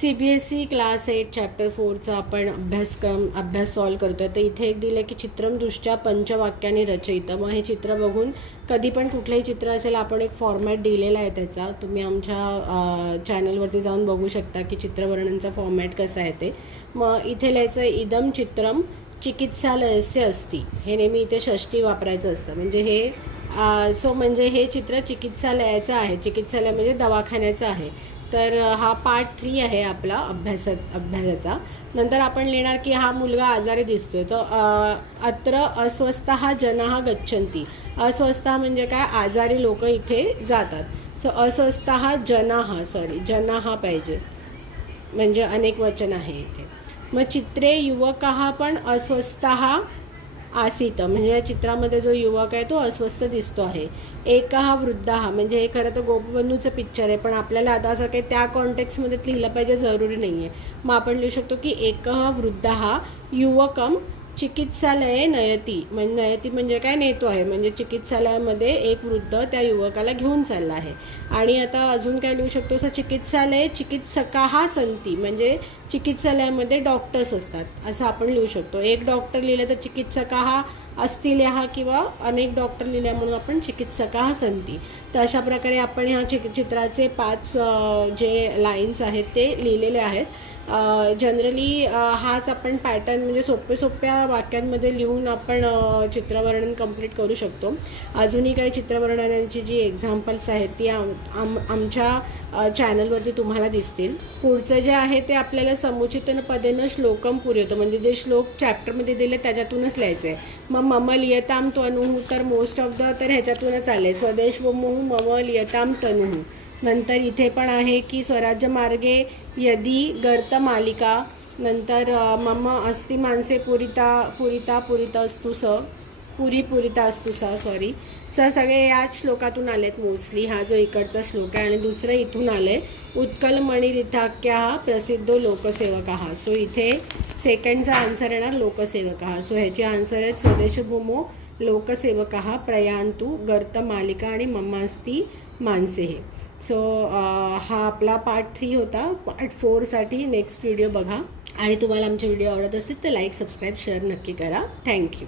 CBSE class 8 chapter 4चा आपण अभ्यास solve करतोय. तर इथे एक दिलं की चित्रमदृष्ट्या पंचवाक्याने रचयित. मग हे चित्र बघून कधी पण कुठलंही चित्र असेल आपण एक फॉर्मॅट दिलेला आहे त्याचा. तुम्ही आमच्या चॅनलवरती जाऊन बघू शकता की चित्रवर्णनचा फॉर्मॅट कसा आहे ते. मग इथे लिहायचं इदम चित्रम चिकित्सालयस्य अस्ति. हे नेहमी इथे षष्टी वापरायचं असतं. म्हणजे हे म्हणजे हे चित्र चिकित्सालयाचं आहे. चिकित्सालय म्हणजे दवाखान्याचं आहे. तर हा पार्ट 3 आहे आपला अभ्यासाचा. नंतर आपण लिहिणार की हा मुलगा आजारी दिसतोय. तर अत्र अस्वस्थः जनाः गच्छन्ति. अस्वस्थः म्हणजे काय, आजारी लोक इथे जातात. सो अस्वस्थः जनाः पाहिजे, म्हणजे अनेक वचन आहे इथे. मग चित्रे युवकः पण अस्वस्थः आसीत, म्हणजे या चित्रामध्ये जो युवक आहे तो अस्वस्थ दिसतो आहे. एकः वृद्धः, म्हणजे हे खरं तर गोपबंधूचं पिक्चर आहे, पण आपल्याला आता असं काही त्या कॉन्टेक्स्टमध्ये लिहिलं पाहिजे जरुरी नाही आहे. मग आपण लिहू शकतो की एकः वृद्धः युवकम चिकित्सालये नयती. म्हणजे नयती म्हणजे काय, नेतो आहे. म्हणजे चिकित्सालयामध्ये एक वृद्ध त्या युवकाला घेऊन चालला आहे. आणि आता अजून काय लिहू शकतो, असं चिकित्सालये चिकित्सकाः सन्ति, म्हणजे चिकित्सालयामध्ये डॉक्टर्स असतात असं आपण लिहू शकतो. एक डॉक्टर लिहिलं तर चिकित्सकाः असतील किंवा अनेक डॉक्टर लिहिल्या म्हणून आपण चिकित्सकाः सन्ति. तर अशा प्रकारे आपण ह्या चित्राचे 5 जे लाईन्स आहेत ते लिहिलेले आहेत. जनरली हाच आपण पॅटर्न म्हणजे सोप्या वाक्यांमध्ये लिहून आपण चित्रवर्णन कंप्लीट करू शकतो. अजूनही काही चित्रवर्णनांची जी एक्झाम्पल्स आहेत ती आमच्या चॅनलवरती तुम्हाला दिसतील. पुढचं जे आहे ते आपल्याला समुचित पदेन श्लोकम पुरवतं, म्हणजे जे श्लोक चॅप्टरमध्ये दिले त्याच्यातूनच लिहायचं आहे. मग मम लियताम तनुः, तर मोस्ट ऑफ तर ह्याच्यातूनच आले. स्वदेश वमुः मम लियताम तनुः. नंतर इथे पण आहे की स्वराज्य मार्गे यदि गर्त मालिका. नंतर मम अस्ति मानसे पुरिता अस्तु स सगळे याच श्लोकातून आलेत मोस्टली. हा जो इकडचा श्लोक आहे. आणि दुसरं इथून आलंय उत्कलमणिरिताख्याः प्रसिद्धो लोकसेवकाः. सो इथे सेकंडचा आन्सर येणार लोकसेवकाः. सो ह्याची आन्सर आहेत स्वदेशभूमो लोकसेवकाः प्रयान्तु गर्त मालिका आणि मम अस्ति मानसे. सो हा आपला पार्ट 3 होता. पार्ट 4साठी नेक्स्ट व्हिडिओ बघा. आणि तुम्हाला आमचे व्हिडिओ आवडत असतील तर लाईक, सबस्क्राईब, शेअर नक्की करा. थँक्यू.